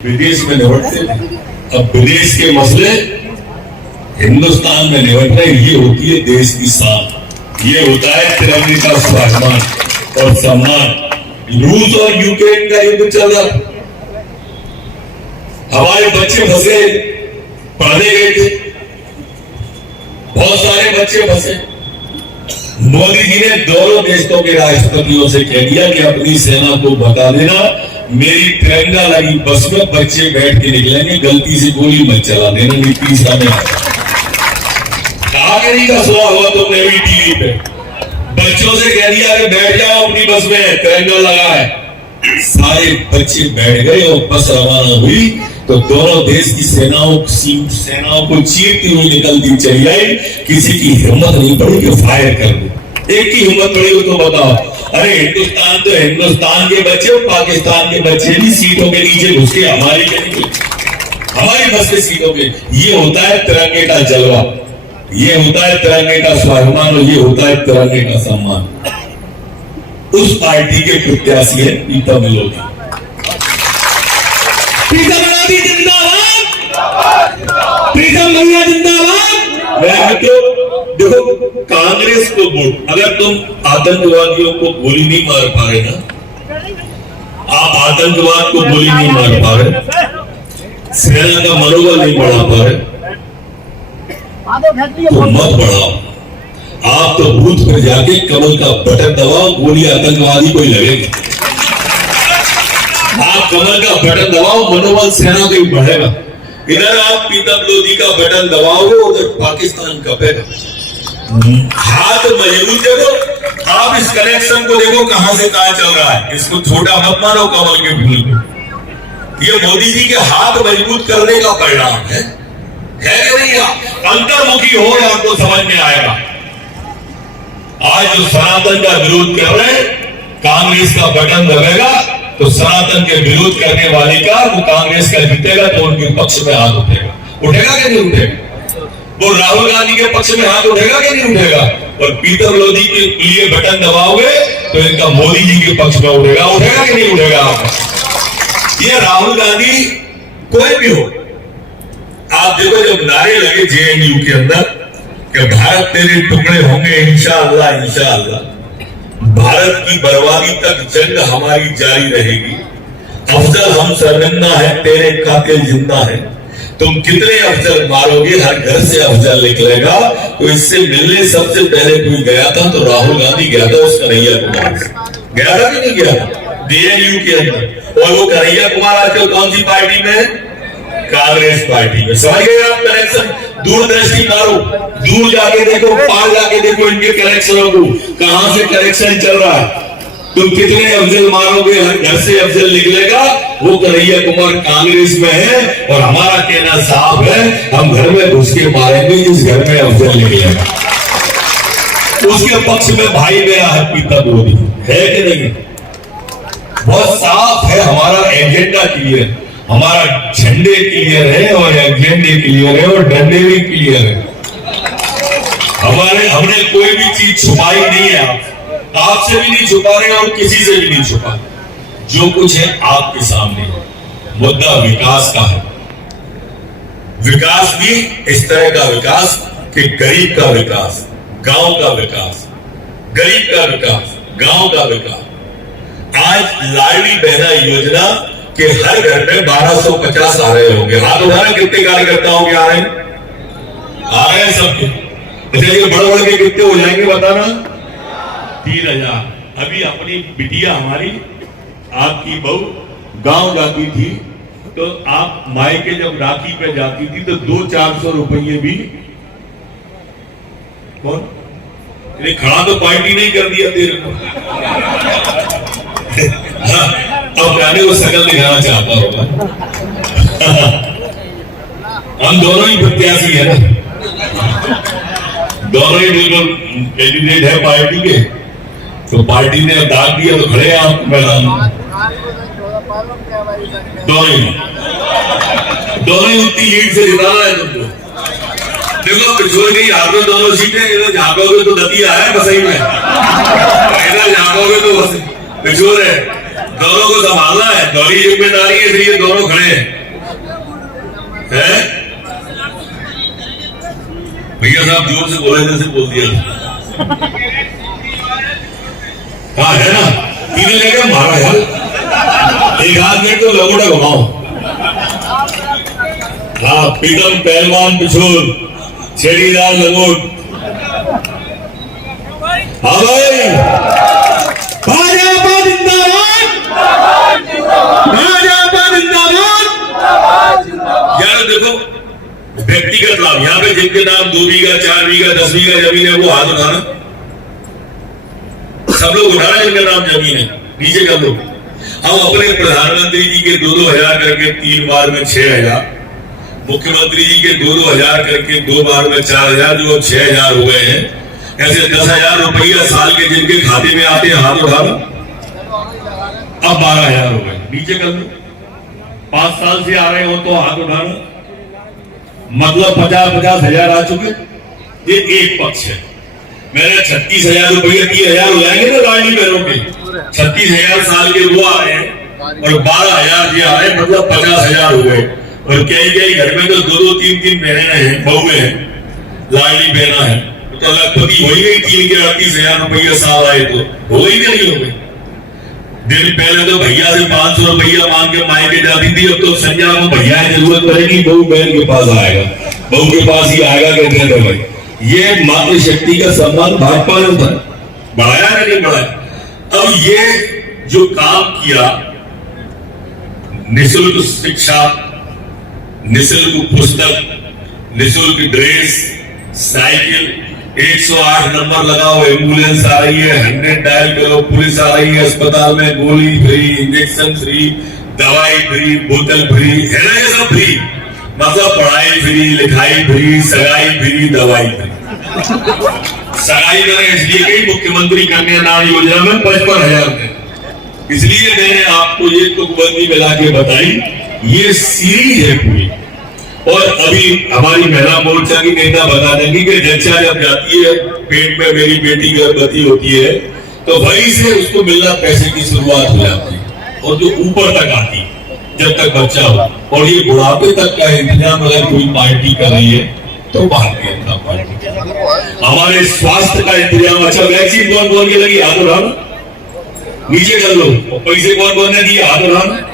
विदेश में निपटते थे। अब विदेश के मसले हिंदुस्तान में निपट रहे। ये होती है देश की शान, ये होता है तिरंगे का स्वाभिमान और सम्मान। रूस और यूक्रेन का युद्ध चल रहा, हमारे बच्चे फंसे, पढ़ने गए थे, बहुत सारे बच्चे फंसे। मोदी जी ने दोनों देशों के राष्ट्रपतियों से कह दिया कि अपनी सेना को बता देना, मेरी तिरंगा लगी बस में बच्चे बैठ के निकलेंगे, गलती से गोली मत चला देना। नहीं तीसरा में कहा कि नहीं का सुना हुआ तुमने भी टीवी पे, बच्चों से कह दिया कि बैठ जाओ अपनी बस में, तिरंगा लगा है। सारे बच्चे बैठ गए और बस रवाना हुई तो दोनों देश की सेनाओं को चीरती हुई निकलती चली आई। किसी की हिम्मत नहीं पड़ी कि फायर कर दे। एक की हिम्मत पड़ी हो तो बताओ। अरे हिंदुस्तान तो हिंदुस्तान के बच्चे, पाकिस्तान के बच्चे भी सीटों के नीचे घुस के हमारी बस के सीटों के। ये होता है तिरंगे का जलवा, ये होता है तिरंगे का स्वाभिमान और ये होता है तिरंगे का सम्मान। उस पार्टी के प्रत्याशी है प्रीतम लोधी। प्रीतम लोधी जिंदाबाद, प्रीतम भैया जिंदाबाद। देखो कांग्रेस को वोट, अगर तुम आतंकवादियों को गोली नहीं मार पा रहे ना, आप आतंकवाद को गोली नहीं मार पा रहे, सेना का मनोबल नहीं बढ़ा पा रहे, तो मत बढ़ाओ। आप तो बूथ पर जाके कमल का बटन दबाओ, गोली आतंकवादी को ही लगेगी। आप कमल का बटन दबाओ, मनोबल सेना का ही बढ़ेगा। इधर आप प्रीतम लोधी का बटन दबाओगे, उधर पाकिस्तान कपेगा। हाथ मजबूत देखो, आप इस कनेक्शन को देखो कहां से कहां चल रहा है। इसको छोटा मत मानो कमल के फूल को। ये मोदी जी के हाथ मजबूत करने का परिणाम है कि नहीं? अंतर्मुखी हो या आपको समझ में आएगा। आज जो सनातन का विरोध कर रहे हैं, कांग्रेस का बटन दबेगा तो सनातन के विरोध करने वाले का, वो कांग्रेस का जीतेगा तो उनके पक्ष में हाथ उठेगा। उठेगा कि नहीं उठेगा? वो राहुल गांधी के पक्ष में हाथ उठेगा कि नहीं उठेगा? और प्रीतम लोधी के लिए बटन दबाओगे तो इनका मोदी जी के पक्ष में उठेगा। उठेगा कि नहीं उठेगा? ये राहुल गांधी कोई भी हो, आप देखो जब नारे लगे जेएनयू के अंदर कि भारत तेरे टुकड़े होंगे इंशाअल्लाह, इंशाअल्लाह, भारत की बर्बादी तक जंग हमारी जारी रहेगी, अफजल हम शर्मिंदा है, तेरे कातिल जिंदा है, तुम कितने अफजल मारोगे, हर घर से अफजल निकलेगा। तो इससे मिलने सबसे पहले कोई गया था तो राहुल गांधी गया था, उस कन्हैया कुमार गया था कि नहीं गया था जेएनयू के अंदर। और वो कन्हैया कुमार आजकल कौन सी पार्टी में है? कांग्रेस पार्टी में। समझ गए आप कनेक्शन? दूरदृष्टि मारो, दूर जाके देखो, पार जाके देखो इनके कनेक्शनों को, कहां से कनेक्शन चल रहा है। तुम कितने अफजल मारोगे, हर घर से अफजल निकलेगा। वो कन्हैया कुमार कांग्रेस में है और हमारा कहना साफ है, हम घर में घुस के मारेंगे जिस घर में अफजल निकलेगा। उसके पक्ष में भाई मेरा है प्रीतम लोधी, है कि नहीं? बहुत साफ है, हमारा एजेंडा क्लियर, हमारा झंडे क्लियर है और एजेंडे क्लियर है और डंडे भी क्लियर है। हमने कोई भी चीज छुपाई नहीं है, आपसे भी नहीं छुपा रहे और किसी से भी नहीं छुपा। जो कुछ है आपके सामने है। मुद्दा विकास का है। विकास भी इस तरह का विकास कि गरीब का विकास, गांव का विकास, गरीब का विकास, गांव का विकास। आज लाडली बहना योजना के हर घर में 1250 आ रहे होंगे। हाथ उठाना, कितने कार्यकर्ताओं के आ रहे हैं? आ रहे हैं सबके। ये बढ़ के कितने हो जाएंगे बताना? 3000। अभी अपनी बिटिया हमारी, आपकी बहू गांव जाती थी तो आप मायके जब राखी पे जाती थी तो 200-400 रुपये भी, कौन खड़ा तो पार्टी नहीं कर दिया तेरे को। हाँ, अब गाने को शकल दिखाना चाहता होगा। हम दोनों ही प्रत्याशी है ना, दोनों ही बिल्कुल कैंडिडेट है पार्टी के। तो पार्टी ने दाग दिया तो खड़े आप मैदान में। दोनों ही उतनी लीड से जिताना है तुमको। देखो पिछोड़ गई हाथों दोनों सीटें, इधर झाँकोगे तो दतिया है बसई में, इधर झाँकोगे तो पिछोड़ है। दोनों को संभालना है, दोनों जिम्मेदारी है, इसलिए दोनों खड़े हैं। भैया साहब जोर से बोले, जैसे बोल दिया। हाँ है ना, तीन लेके मारा यार, एक हाथ में तो लंगोटा घुमाओ। हाँ, पीतम पहलवान पिछोल, छेड़ीदार लंगोट। हाँ भाई, भाजपा जिंदाबाद, भाजपा जिंदाबाद। यार देखो, व्यक्तिगत लाभ, यहाँ पे जिनके नाम 2 बीघा 4 बीघा 10 बीघा जमीन है वो हाथ उठाना। सब लोग उठाना जिनका नाम जमीन है, नीचे कर लो। हम अपने प्रधानमंत्री जी के 2-2 हजार करके 3 बार में 6,000, मुख्यमंत्री जी के 2-2 हजार करके 2 बार में 4,000, जो 6,000 हो गए हैं। ऐसे 10,000 रुपया साल के जिनके खाते में आते हैं हाथ उठाना। अब 12,000 हो गए, नीचे कर लो। 5 साल से आ रहे हो तो हाथ उठाना, मतलब 50-50 हजार आ चुके। ये एक पक्ष है। मैंने 36,000 रुपये 30,000 हो जाएंगे ना लाडली बहनों के, 36,000 साल के वो आ रहे हैं और 12,000 ये आ रहे हैं, मतलब 50,000 हो गए। और कई घर में तो 2-2 3-3 बहनें हैं, बहुएं हैं, लाडली बहना है, तो लखपति हो ही गई। 3 के 38,000 रुपया साल आए तो हो गई कि नहीं हो गई। दिन पहले तो भैया से 500 रुपया मांग के मायके जाती थी, अब तो संज्ञा को भैया की जरूरत पड़ेगी, बहू बहन के पास आएगा, बहू के पास ही आएगा। कहते हैं भाई, ये मातृशक्ति का सम्मान भाजपा ने था, बढ़ाया या नहीं बढ़ाया। अब ये जो काम किया, निःशुल्क शिक्षा, निःशुल्क पुस्तक, निःशुल्क ड्रेस, साइकिल, 108 नंबर लगाओ, एम्बुलेंस आ रही है, 100 डायल करो, पुलिस आ रही है, अस्पताल में गोली फ्री, इंजेक्शन फ्री, दवाई फ्री, बोतल फ्री, है ना, ये सब फ्री। मतलब पढ़ाई फ्री, लिखाई फ्री, सगाई फ्री, दवाई फ्री। सगाई मैंने इसलिए कही, मुख्यमंत्री कन्यादान योजना में 55,000 थे, इसलिए मैंने आपको ये तुकबंदी मिला के बताई। ये सीरीज है पूरी। और अभी हमारी महिला मोर्चा की नेता बता देंगी कि जच्चा जब जाती है, पेट में मेरी बेटी गर्भवती होती है, तो वहीं से उसको मिलना पैसे की शुरुआत हो जाती है, और जो ऊपर तक आती जब तक बच्चा हो। और ये बुढ़ापे तक का इंतजाम अगर कोई पार्टी कर रही है तो भारतीय जनता पार्टी। हमारे स्वास्थ्य का इंतजाम, अच्छा वैक्सीन कौन कौन की लगी, हाथ उठाना, नीचे कर लो। पैसे कौन कौन ने दिए, हाथ उठाना।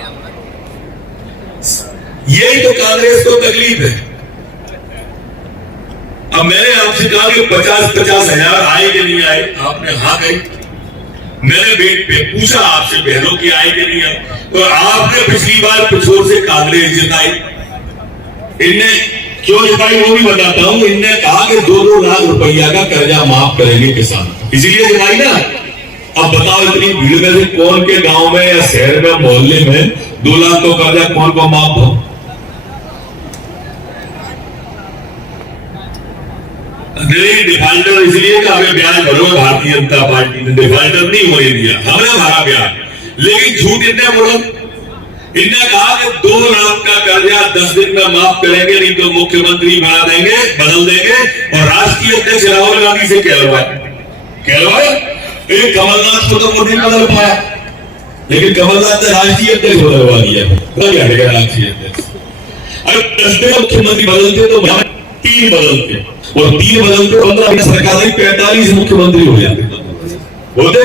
यही तो कांग्रेस को तकलीफ है। अब मैंने आपसे कहा कि 50-50 हजार आए कि नहीं आए, आपने हाँ कही। मैंने पूछा आपसे बहनों की आए कि नहीं आए, तो आपने पिछली बार पिछोर से कांग्रेस जिताई। इनने क्यों जिताई वो भी बताता हूं। इनने कहा कि 2-2 लाख रुपया का कर्जा माफ करेंगे किसान, इसीलिए जिताई ना। अब बताओ, इतनी भीड़ में से कौन के गांव में या शहर में मोहल्ले में 2 लाख तो कर्जा कौन को माफ हो। डिफाल्टर इसलिए कि हमें ब्याज भरो, भारतीय जनता पार्टी ने डिफाल्टर नहीं होने दिया, हमने भरा ब्याज। लेकिन झूठ इतने बोलो, इनने कहा कि 2 लाख का कर्जा 10 दिन में माफ करेंगे, नहीं तो मुख्यमंत्री बना देंगे, बदल देंगे। और राष्ट्रीय अध्यक्ष राहुल गांधी से कहलवाए। कमलनाथ को तो मोदी बदल पाया, लेकिन कमलनाथ ने राष्ट्रीय अध्यक्ष बदलवा दिया। राष्ट्रीय अध्यक्ष अगर 10 दिन मुख्यमंत्री बदलते तो 3 बदलते, और 3 बदलते 15 सरकार 45 मुख्यमंत्री हो जाते होते।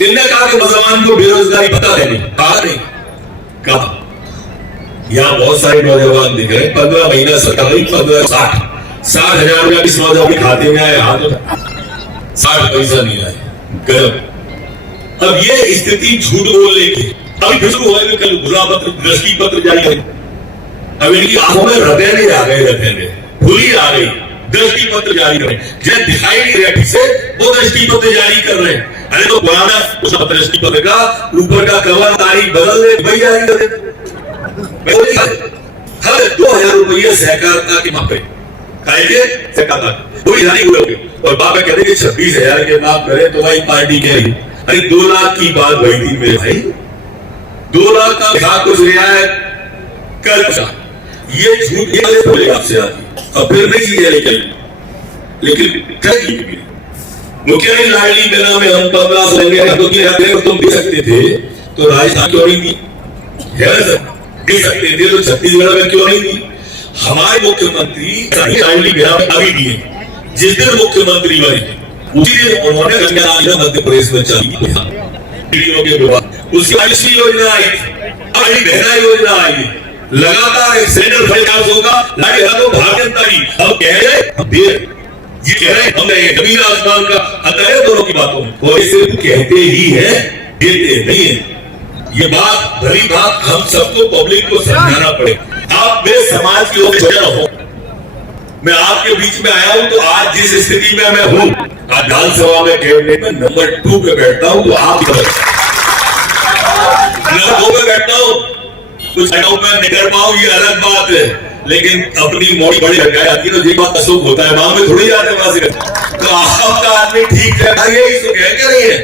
इनने कहा कि मुसलमान को बेरोजगारी पता नहीं, कहा नहीं, कहा। यहाँ बहुत सारे नौजवान दिख रहे, 15 महीना सरकार 60 हजार रुपया किस नौजवान के खाते में आए, हाथ 60 पैसा नहीं आए, गरम। अब ये स्थिति झूठ बोलने की अभी फिर शुरू हुआ, कल बुरा पत्र, दृष्टि पत्र जारी है। अब इनकी आंखों में रतेने आ गए, रतेने भूली आ गई, दृष्टि पत्र जारी करें। जब दिखाई नहीं रहा ठीक से, वो दृष्टि पत्र जारी कर रहे हैं। अरे तो पुराना उस दृष्टि पत्र का ऊपर का कवर तारीख बदल दे, वही जारी कर दे। 2,000 रुपया सहकारिता की माफ खाएंगे, सहकारिता कोई जारी हुए। और बाबा कहते कि 26,000 के नाम करे तो भाई पार्टी कह रही। अरे 2 लाख की बात वही थी मेरे भाई, 2 लाख का कुछ रियायत कर। ये झूठ बोले आपसे आती, अब फिर नहीं चीजें लेकिन मुख्यमंत्री लाडली मेला में हम 15 लेंगे तो तुम दे सकते थे। तो राजस्थान क्यों नहीं दी? है ना सर, दे सकते थे तो छत्तीसगढ़ में क्यों नहीं दी? हमारे मुख्यमंत्री अभी दिए, जिस दिन मुख्यमंत्री बने उसी दिन उन्होंने गंगा योजना मध्य प्रदेश में चली के विभाग, उसके बाद इसी योजना आई, अभी बहना योजना आई, लगातार एक सिलेंडर प्रयास होगा लागे तो भारतीय जनता की हम कह रहे हम दे ये कह रहे हम जमीन आसमान का अंतर है दोनों की बातों में, और सिर्फ कहते ही है देते नहीं है। ये बात भली बात हम सबको पब्लिक को समझाना पड़े। आप मेरे समाज की ओर से हो, मैं आपके बीच में आया हूं तो आज जिस स्थिति में मैं हूं, आज विधानसभा में कैबिनेट में नंबर 2 पे बैठता हूं, तो आप नंबर 2 पे बैठता हूं, कुछ मैं नहीं कर पाऊं ये अलग बात है, लेकिन अपनी मोड़ी बड़ी लगाई आती है तो ये बात अशुभ होता है, वहां में थोड़ी जाते हैं, तो आपका आदमी ठीक है यही तो कह के नहीं है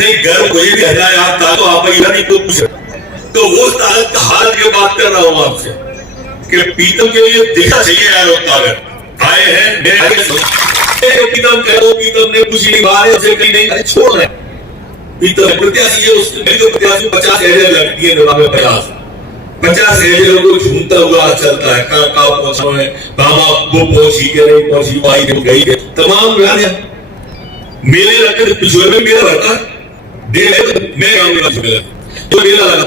नहीं गर्व कोई भी हटाए आप तो आप नहीं को पूछ, तो वो ताकत का हाल की बात कर रहा हूं आपसे कि पीतम के लिए देखना चाहिए यार, ताकत आए हैं पीतम कहो, पीतम ने कुछ नहीं बाहर उसे कहीं नहीं छोड़ रहे पीतम प्रत्याशी है, उसके प्रत्याशी 50 एरिया लगती है, 50 एरिया को झूमता हुआ चलता है, का पहुंचा है बाबा वो पहुंची के नहीं पहुंची पाई गई है, तमाम मेले लगते पिछोर में मेला लगता मैं काम करना तो मेला लगा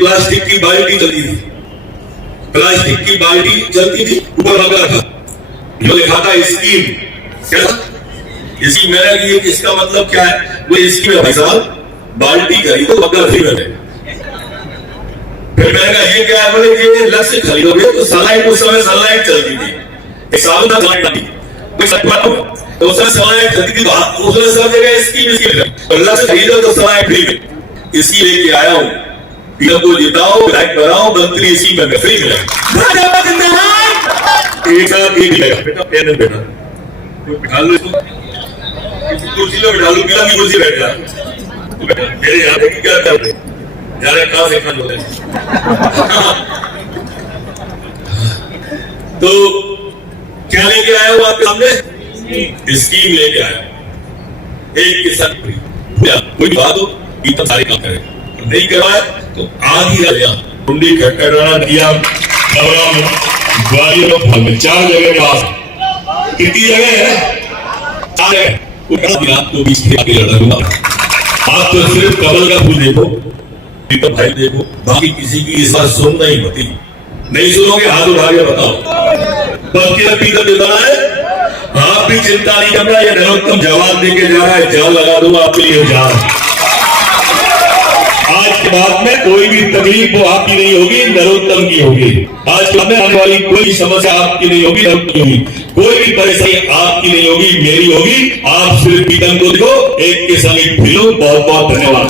प्लास्टिक की बाल्टी चलती थी, प्लास्टिक की बाल्टी चलती थी, ऊपर लगा था जो लिखा था स्कीम, क्या था स्कीम? मैंने कि इसका मतलब क्या है? वो स्कीम है भाई साहब, बाल्टी खरीदो मगर फ्री में। फिर मैंने कहा ये क्या है? बोले ये लक्ष्य खरीदोगे तो सनलाइट, उस समय सनलाइट चलती थी, एक साल था सनलाइट नहीं तो उसमें सनलाइट चलती थी, उसमें सब जगह स्कीम लक्ष्य खरीदो तो सनलाइट फ्री में। इसकी लेके आया हूं, पीएम को जिताओ, विधायक बनाओ, मंत्री इसी में फ्री में एक साथ एक ही बेटा पैनल बैठा बिठा लो इसको, कुर्सी में बिठा लो, बिना की कुर्सी बैठ जा मेरे यहाँ देखिए क्या कर रहे यार, कहां से खंड होते हैं तो क्या लेके आया हूं आपके सामने? स्कीम लेके आया, एक किसान कोई बात हो पीतम सारे काम करे, नहीं करवाए तो आधी रहा कुंडी खटखटाना दिया, ग्वालियर में 4 जगह के पास कितनी जगह है? 4 जगह तो 20 आगे लड़ा, आप तो सिर्फ कमल का फूल देखो, पीतम भाई देखो, बाकी किसी की इस बार सुनना ही मत, नहीं सुनोगे हाथ उठा के बताओ पीतम जितना है, आप भी चिंता नहीं करना, ये नरोत्तम जवाब देके जा रहा है, जान लगा दूंगा आपके लिए जान। आज के बाद में कोई भी तकलीफ वो आपकी नहीं होगी, नरोत्तम की होगी। आज के बाद में आने वाली कोई समस्या आपकी नहीं होगी, नरोत्तम की होगी, कोई भी परेशानी आपकी नहीं होगी, मेरी होगी। आप सिर्फ पीतम को देखो, एक के समीप फिलो। बहुत बहुत धन्यवाद।